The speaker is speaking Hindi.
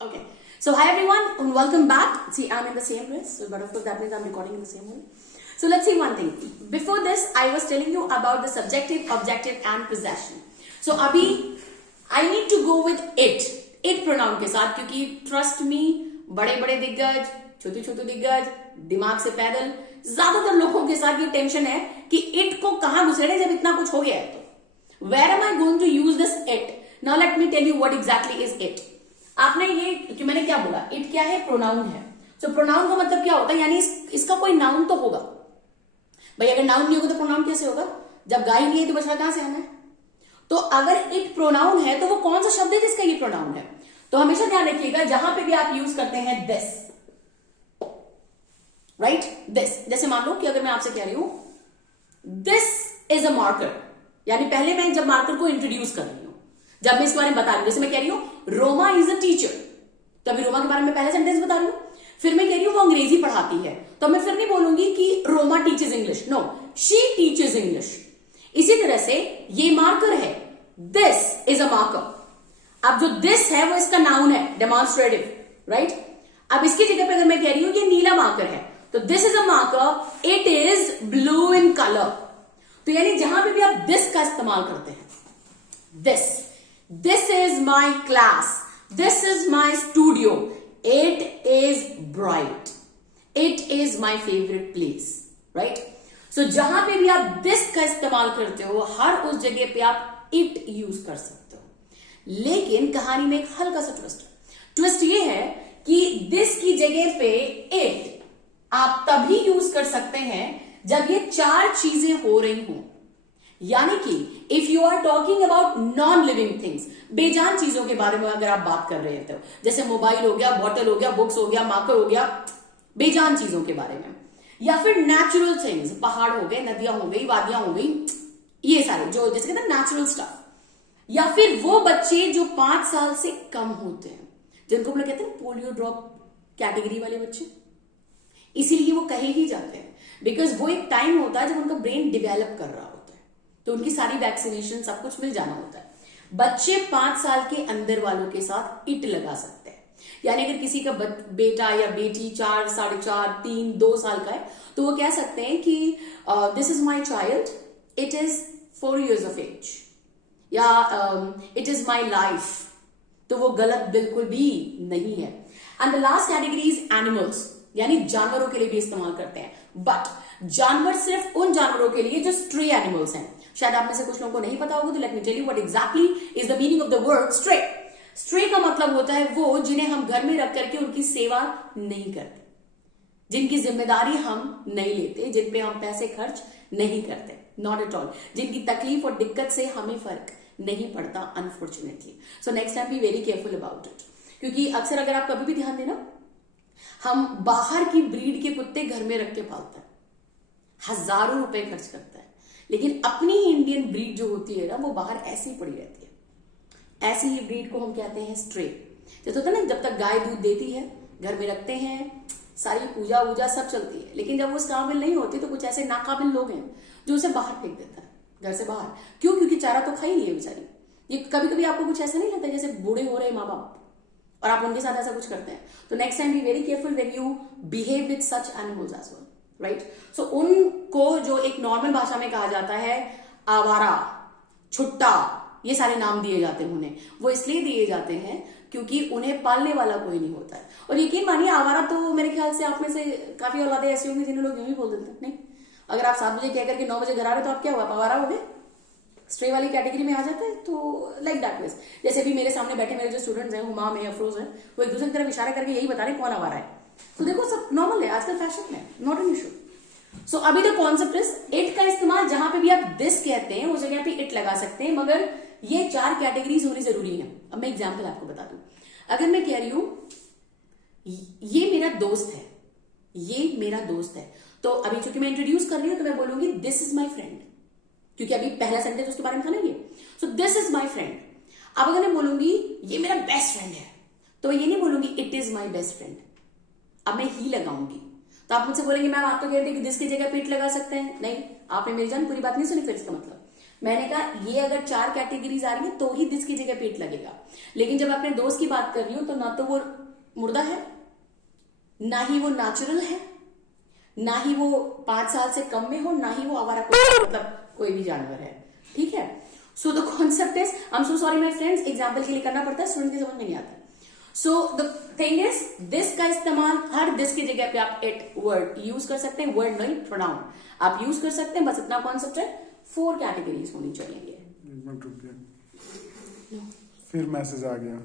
Okay. So hi everyone and welcome back. See, I'm in the same dress, but of course that means I'm recording in the same way. So let's see one thing. Before this, I was telling you about the subjective, objective and possession. So abhi, I need to go with it pronoun के साथ क्योंकि trust me, बड़े-बड़े दिग्गज, छोटे-छोटे दिग्गज, दिमाग से पैदल, ज्यादातर लोगों के साथ ये टेंशन है कि it को कहाँ घुसेड़े जब इतना कुछ हो गया है तो. Where am I going to use this it? Now let me tell you what exactly is it. आपने ये कि मैंने क्या बोला, इट क्या है, प्रोनाउन है. सो प्रोनाउन का मतलब क्या होता है, यानी इसका कोई नाउन तो होगा. भाई अगर नाउन नहीं होगा तो प्रोनाउन कैसे होगा? जब गाय नहीं है तो बछड़ा कहां से आना है? तो अगर इट प्रोनाउन है तो वो कौन सा शब्द है जिसका ये प्रोनाउन है? तो हमेशा ध्यान रखिएगा जहां पे भी आप यूज करते हैं दिस, राइट, दिस. जैसे मान लो कि अगर मैं आपसे कह रही हूं दिस इज अ मार्कर, यानी पहले मैं जब मार्कर को इंट्रोड्यूस कर रही हूं, जब मैं इसके बारे में बता रही हूं, जैसे मैं कह रही हूं रोमा इज अ टीचर, तो अभी रोमा के बारे में पहले सेंटेंस बता रही हूं. फिर मैं कह रही हूं वो अंग्रेजी पढ़ाती है, तो मैं फिर नहीं बोलूंगी कि Roma teaches English. No, she teaches English. इसी तरह से ये मार्कर है, दिस इज अ मार्कर. अब जो दिस है वो इसका नाउन है, डेमोन्स्ट्रेटिव, राइट. अब इसकी जगह पे अगर मैं कह रही हूं ये नीला मार्कर है, तो this is a marker, it is blue in colour. तो यानी जहां पे भी आप दिस का इस्तेमाल करते हैं, this is my class, this is my studio, it is bright, it is my favorite place, right. So जहां पे भी आप this का इस्तेमाल करते हो, हर उस जगह पे आप it यूज कर सकते हो. लेकिन कहानी में एक हल्का सा ट्विस्ट ये है कि this की जगह पे it आप तभी यूज कर सकते हैं जब ये चार चीजें हो रही हों. यानी कि if you are talking about non living things, बेजान चीजों के बारे में अगर आप बात कर रहे थे, जैसे मोबाइल हो गया, बॉटल हो गया, बुक्स हो गया, मार्कर हो गया, बेजान चीजों के बारे में, या फिर नेचुरल थिंग्स, पहाड़ हो गए, नदियां हो गई, वादियां हो गई, ये सारे जो जैसे कहते हैं नेचुरल स्टफ, या फिर वो बच्चे जो 5 साल से कम होते हैं, जिनको हम लोग कहते हैं पोलियो ड्रॉप कैटेगरी वाले बच्चे. इसीलिए वो कहे ही जाते हैं बिकॉज वो एक टाइम होता है जब उनका ब्रेन डिवेलप कर रहा होता है, तो उनकी सारी वैक्सीनेशन सब कुछ मिल जाना होता है. बच्चे 5 साल के अंदर वालों के साथ इट लगा सकते हैं. यानी अगर किसी का बेटा या बेटी 4, 4.5, 3, 2 साल का है, तो वो कह सकते हैं कि this is my child, it is 4 years of age, या इट इज माई लाइफ. तो वो गलत बिल्कुल भी नहीं है. And the last category is animals, यानी जानवरों के लिए भी इस्तेमाल करते हैं. बट जानवर सिर्फ उन जानवरों के लिए जो स्ट्रे एनिमल्स हैं. शायद आप में से कुछ लोगों को नहीं पता होगा, तो let me tell you what exactly is the meaning of the word stray. Stray का मतलब होता है वो जिन्हें हम घर में रख करके उनकी सेवा नहीं करते, जिनकी जिम्मेदारी हम नहीं लेते, जिन पे हम पैसे खर्च नहीं करते, नॉट एट ऑल, जिनकी तकलीफ और दिक्कत से हमें फर्क नहीं पड़ता unfortunately. So next time be very careful about it. क्योंकि अक्सर अगर आप कभी भी ध्यान देना, हम बाहर की ब्रीड के कुत्ते घर में रख के पालते हैं, हजारों रुपए खर्च करता है, लेकिन अपनी इंडियन ब्रीड जो होती है ना, वो बाहर ऐसी पड़ी रहती है. ऐसी ही ब्रीड को हम कहते हैं स्ट्रे. जैसे होता है ना, जब तक गाय दूध देती है, घर में रखते हैं, सारी पूजा वूजा सब चलती है, लेकिन जब वो उस काबिल नहीं होती तो कुछ ऐसे नाकाबिल लोग हैं जो उसे बाहर फेंक देता है, घर से बाहर. क्यों? क्योंकि चारा तो खा ही नहीं है बेचारी. ये कभी कभी आपको कुछ ऐसा नहीं लगता जैसे बूढ़े हो रहे माँ बाप और आप उनके साथ ऐसा कुछ करते हैं? तो next time be very careful when you behave with such animals as well, right. So उनको जो एक नॉर्मल भाषा में कहा जाता है आवारा, छुट्टा, ये सारे नाम दिए जाते हैं उन्हें. वो इसलिए दिए जाते हैं क्योंकि उन्हें पालने वाला कोई नहीं होता है. और यकीन मानिए, आवारा तो मेरे ख्याल से आप में से काफी औलादे ऐसी होंगी जिन्हें लोग यूं ही बोल देते हैं. नहीं, अगर आप 7 बजे कहकर के 9 बजे घर आ रहे तो आप क्या हुआ, आवारा हो गए, स्ट्रे वाली कैटेगरी में आ जाते हैं. तो लाइक दैट वेज. जैसे भी मेरे सामने बैठे मेरे जो स्टूडेंट्स हैं, हुमाम है, अफरोज है, वो एक दूसरे की तरफ इशारा करके यही बता रहे कौन आवारा है. तो देखो सब नॉर्मल है, आजकल फैशन है, नॉट एन इशू. सो अभी द कॉन्सेप्ट इज इट का इस्तेमाल जहां पे भी आप दिस कहते हैं उस जगह पे इट लगा सकते हैं, मगर ये 4 कैटेगरीज होनी जरूरी है. अब मैं एग्जांपल आपको बता दूं. अगर मैं कह रही हूं ये मेरा दोस्त है, ये मेरा दोस्त है, तो अभी चूंकि मैं इंट्रोड्यूस कर रही हूं तो मैं बोलूंगी दिस इज माई फ्रेंड, क्योंकि अभी पहला सेंटेंस उसके बारे में था ना ये. So this is my friend. अब अगर मैं बोलूंगी ये मेरा बेस्ट फ्रेंड है, तो ये नहीं बोलूंगी it is my best friend. अब मैं ही लगाऊंगी. तो आप मुझसे बोलेंगे मैम आप तो कहते हैं कि दिस की जगह पे इट लगा सकते हैं. नहीं, आपने मेरी जान पूरी बात नहीं सुनी. फिर इसका मतलब मैंने कहा ये अगर 4 कैटेगरीज आ रही है तो ही दिस की जगह पे इट लगेगा, लेकिन जब अपने दोस्त की बात कर रही हूं तो ना तो वो मुर्दा है, ना ही वो नेचुरल है, ना ही वो 5 साल से कम में हो, ना ही वो आवारा मतलब कोई भी जानवर है, ठीक है। So the concept is, I am so sorry my friends, example के लिए करना पड़ता है, स्टूडेंट की समझ में नहीं आता। So the thing is, this का इस्तेमाल हर दिस की जगह पे आप इट वर्ड यूज कर सकते हैं, वर्ड नहीं प्रोनाउन आप यूज कर सकते हैं, बस इतना कॉन्सेप्ट है 4 कैटेगरीज होनी चाहिए। एक मिनट रुकिए, फिर मैसेज आ गया।